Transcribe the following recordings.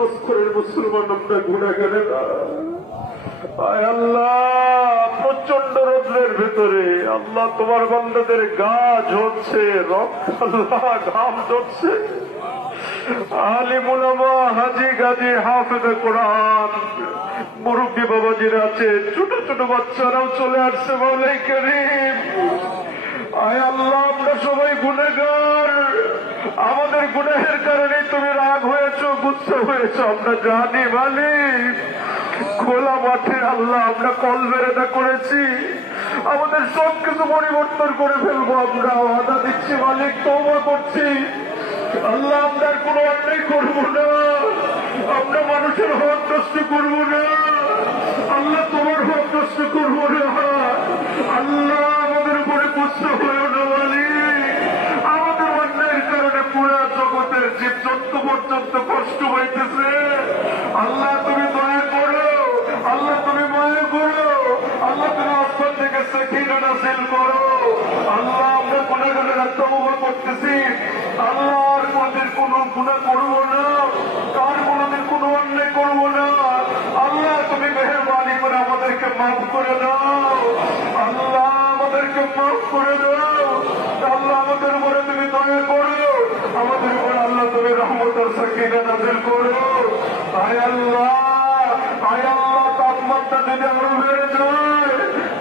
বছরের মুসলমান আমরা গুনাহগারেরা। আয় আল্লাহ, প্রচন্ড রোদ্রের ভেতরে আল্লাহ তোমার বান্দাদের গা ঝরছে, রক্ত আল্লাহ ঘাম ঝরছে। আলিম উলামা, হাজি গাজী, হাফেজে কোরআন, মুরব্বী বাবাজিরা আছে, ছোট ছোট বাচ্চারাও চলে আসছে। মাওলাই করিম, আয় আল্লাহ, আমরা সবাই গুনাহগার। আমাদের গুনাহের কারণে তুমি রাগ হয়েছো, গুচ্ছা হয়েছো, আমরা জানি মালিক। খোলা মাঠে আল্লাহ আমরা কল বেরেদা করেছি, আমাদের সবকিছু পরিবর্তন করে ফেলবো। আমরা ওয়াদা দিচ্ছি মালিক, তওবা করছি আল্লাহ, আমরা আর কোনো অন্যায় করবো না, আমরা মানুষের হক নষ্ট করবো না আল্লাহ, তোমার হক নষ্ট করবো না আল্লাহ। আমাদের উপরে গুচ্ছা হয়েও না মালিক, আমাদের অন্যায়ের কারণে পুরা জগতের জীবজন্তু পর্যন্ত কষ্ট পাইতেছে। আল্লাহ তুমি দয়া করো, আল্লাহ তুমি মায়া করো, আল্লাহ তুমি আসমান থেকে সাকিনা নাযিল করো। আল্লাহ আমরা গুনাহগারেরা তওবা করতেছি আল্লাহ, আর কোনদিন কোনো গুনাহ করবো না, কার কোনদিন কোনো অন্যায় করবো না আল্লাহ। তুমি মেহেরবানি করে আমাদেরকে মাফ করে দাও আল্লাহ, আমাদেরকে মাফ করে দাও আল্লাহ। আমাদের উপরে তুমি দয়া করো, আমাদের উপরে আল্লাহ তুমি রহমতের সাকিনা নাযিল করো। আয় আল্লাহ, আয় আল্লাহ, তাপমাত্রা যদি আরো বেড়ে যায়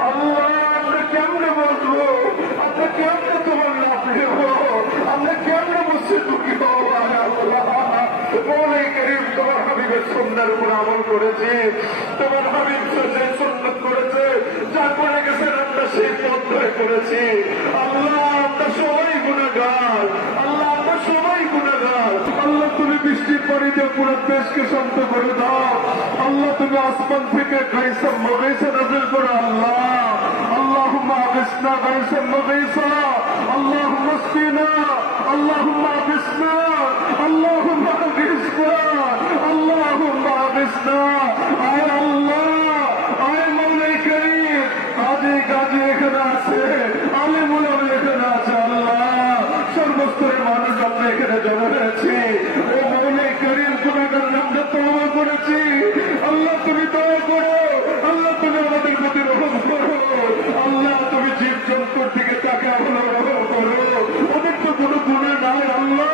আল্লাহ, আমরা কেমনে বলবো, আমরা কেমনে তোমার লাভ নেব, আমরা কেমনে বসে ঢুকি হবো। আয় আল্লাহ, মাওলাই করিম, তোমার হাবিবের সুন্নাহর উপর আমল করেছি, তোমার হাবিব যে সুন্নাত করেছে, যা করে গেছেন আমরা সেই পথ ধরে করেছি আল্লাহ। আমরা সবাই গুনাহগার আল্লাহ, আমরা সবাই গুনাহগার আল্লাহ। তুমি বৃষ্টির পানি দিয়ে পুরো দেশকে শান্ত করে দাও আল্লাহ। তুমি আসমান থেকে গাইসা মগাইসা নাযিল করো আল্লাহ। আল্লাহুম্মা আবিসনা গাইসা মগাইসা, আল্লাহুম্মা আসকিনা, আল্লাহুম্মা আবিসনা, আল্লাহুম্মা আবিসনা, আল্লাহুম্মা আবিসনা। আয় আল্লাহ, আয় মাওলাই করিম, হাজি গাজী এখানে আছে, আলিম উলামা এখানে আছে আল্লাহ, সর্বস্তরের মানুষ আমরা এখানে জমা হয়েছি। ও মাওলাই করিম, গুনাহগার আমরা তওবা করেছি আল্লাহ, তুমি দয়া করো আল্লাহ, তুমি আমাদের প্রতি রহম করো আল্লাহ। তুমি জীবজন্তুর দিকে তাকে এখনো রহম করো, ওদের তো কোনো গুনাহ নাই আল্লাহ,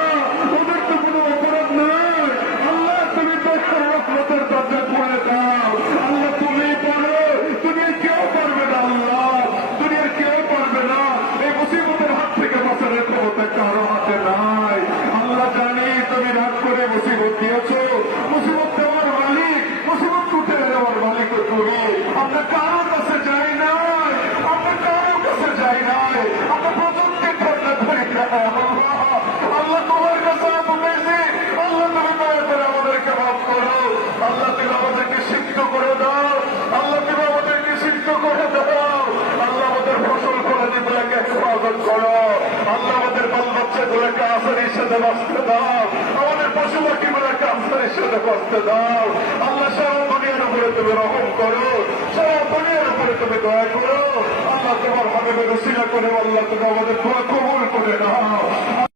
ওদের তো কোনো অপরাধ নাই আল্লাহ। তুমি দয়ার রহমতের দরজা খুলে দাও আল্লাহ, তুমি পারো, তুমি কেউ পারবে না আল্লাহ, দুনিয়ার কেউ পারবে না। এই মুসিবতের হাত থেকে বাঁচানোর ক্ষমতা কারো হাতে নাই আল্লাহ। জানি তুমি রাগ করে মুসিবত দিয়েছো, মুসিবত দেওয়ার মালিক, মুসিবত উঠে দেওয়ার মালিক তুমি। আমরা কারো কাছে যাই নাই, আমরা কারো কাছে যাই নাই, আমরা প্রযুক্তির ঠান্ডা ধরি না আল্লাহ। তোমার কাছে বলেছি আল্লাহ, তুমি দয়া করে আমাদেরকে মাফ করো আল্লাহ। তুমি আমাদেরকে সিদ্ধ করে দাও আল্লাহ, তুমি আমাদেরকে সিদ্ধ করে দাও আল্লাহ। আমাদের ফসল ফলাদি গুলাকে হেফাজত করো আল্লাহ। আমাদের বাল বাচ্চা গুলাকে আসানির সাথে বাঁচতে দাও, আমাদের পশু পাখি গুলাকে আসানির সাথে বাঁচতে দাও আল্লাহ। সারা দুনিয়ার উপরে তুমি রহম করো, সারা দুনিয়ার উপরে তুমি দয়া করো আল্লাহ। তোমার হাবিবের উসিলা করে আল্লাহ, তুমি আমাদের দোয়া কবুল করে নাও।